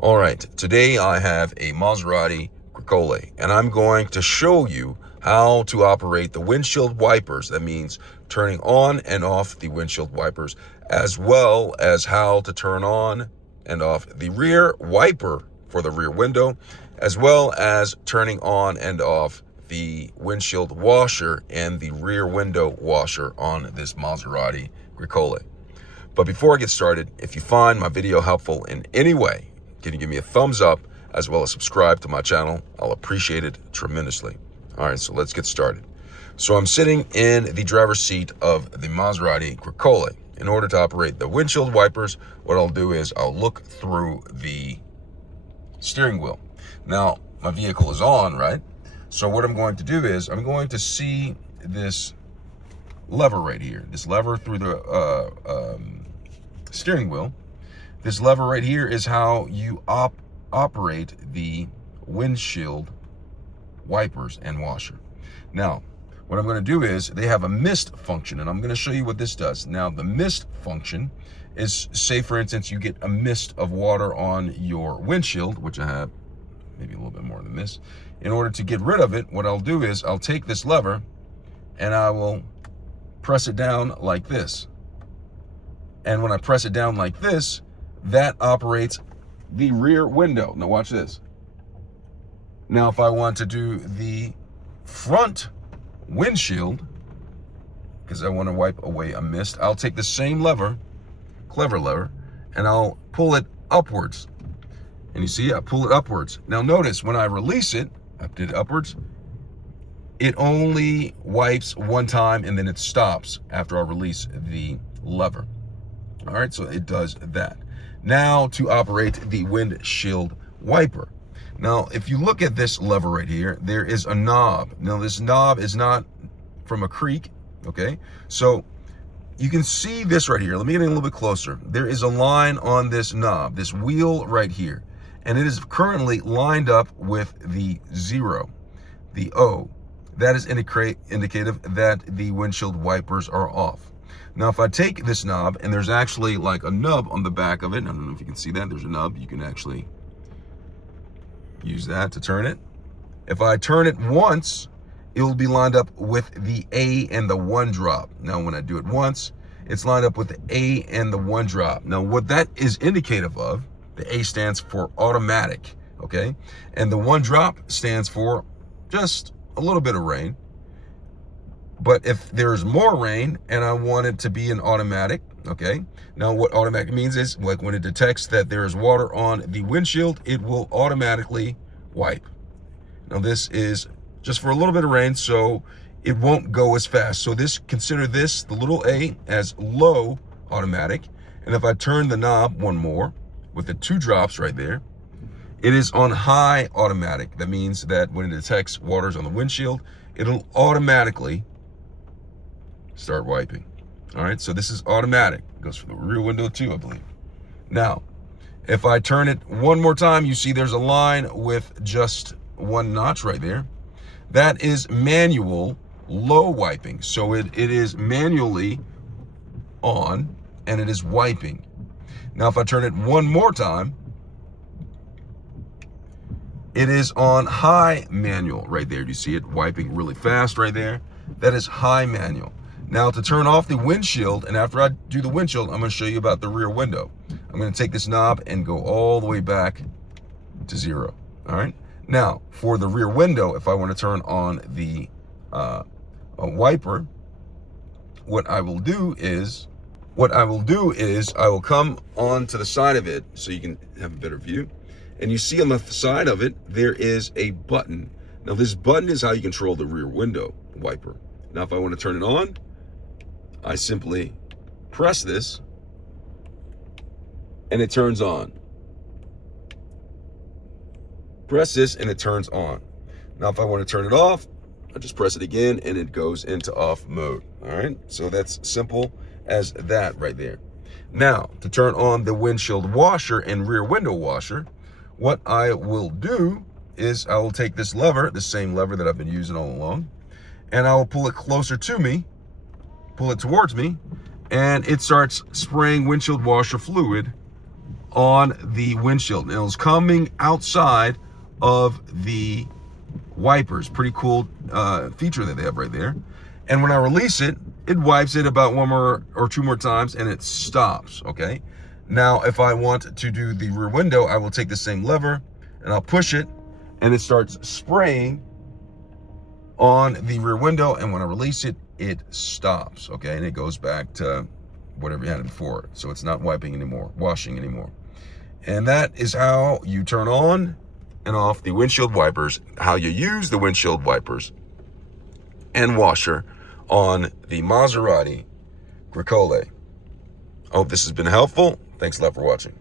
All right, today I have a Maserati Grecale, and I'm going to show you how to operate the windshield wipers. That means turning on and off the windshield wipers, as well as how to turn on and off the rear wiper for the rear window, as well as turning on and off the windshield washer and the rear window washer on this Maserati Grecale. But before I get started, if you find my video helpful in any way, can you give me a thumbs up as well as subscribe to my channel? I'll appreciate it tremendously. All right, so let's get started. So I'm sitting in the driver's seat of the Maserati Grecale. In order to operate the windshield wipers, what I'll do is I'll look through the steering wheel. Now, my vehicle is on, right? So what I'm going to do is I'm going to see this lever right here, this lever through the steering wheel. This lever right here is how you operate the windshield wipers and washer. Now, what I'm going to do is they have a mist function, and I'm going to show you what this does. Now, the mist function is, say for instance, you get a mist of water on your windshield, which I have maybe a little bit more than this. In order to get rid of it, what I'll do is I'll take this lever and I will press it down like this. And when I press it down like this, that operates the rear window. Now watch this. Now if I want to do the front windshield, because I want to wipe away a mist, I'll take the same lever, clever lever, and I'll pull it upwards. And you see, I pull it upwards. Now notice when I release it, I did it upwards, it only wipes one time and then it stops after I release the lever. All right, so it does that. Now to operate the windshield wiper. Now, if you look at this lever right here, there is a knob. Now, this knob is not from a creek, okay? So you can see this right here. Let me get in a little bit closer. There is a line on this knob, this wheel right here, and it is currently lined up with the 0, the O. That is indicative that the windshield wipers are off. Now, if I take this knob, and there's actually like a nub on the back of it, I don't know if you can see that, there's a nub, you can actually use that to turn it. If I turn it once, it will be lined up with the A and the 1 drop. Now, when I do it once, it's lined up with the A and the 1 drop. Now, what that is indicative of, the A stands for automatic, okay? And the 1 drop stands for just a little bit of rain. But if there's more rain and I want it to be an automatic, okay? Now what automatic means is, like when it detects that there is water on the windshield, it will automatically wipe. Now this is just for a little bit of rain, so it won't go as fast. So consider this, the little A, as low automatic. And if I turn the knob one more with the 2 drops right there, it is on high automatic. That means that when it detects water's on the windshield, it'll automatically start wiping. All right, so this is automatic. It goes for the rear window too, I believe. Now, if I turn it one more time, you see there's a line with just 1 notch right there. That is manual low wiping. So it is manually on and it is wiping. Now, if I turn it one more time, it is on high manual right there. Do you see it wiping really fast right there? That is high manual. Now to turn off the windshield, and after I do the windshield, I'm going to show you about the rear window. I'm going to take this knob and go all the way back to 0. All right. Now for the rear window, if I want to turn on the wiper, what I will do is I will come onto the side of it so you can have a better view. And you see on the side of it, there is a button. Now this button is how you control the rear window wiper. Now if I want to turn it on, I simply press this and it turns on. Press this and it turns on. Now if I want to turn it off, I just press it again and it goes into off mode. All right, so that's simple as that right there. Now to turn on the windshield washer and rear window washer, what I will do is I will take this lever, the same lever that I've been using all along, and I will pull it closer to me, pull it towards me, and it starts spraying windshield washer fluid on the windshield. And it was coming outside of the wipers. Pretty cool feature that they have right there. And when I release it, it wipes it about one more or two more times and it stops, okay? Now, if I want to do the rear window, I will take the same lever and I'll push it and it starts spraying on the rear window. And when I release it, it stops, okay? And it goes back to whatever you had before. So it's not wiping anymore, washing anymore. And that is how you turn on and off the windshield wipers, how you use the windshield wipers and washer on the Maserati Grecale. I hope this has been helpful. Thanks a lot for watching.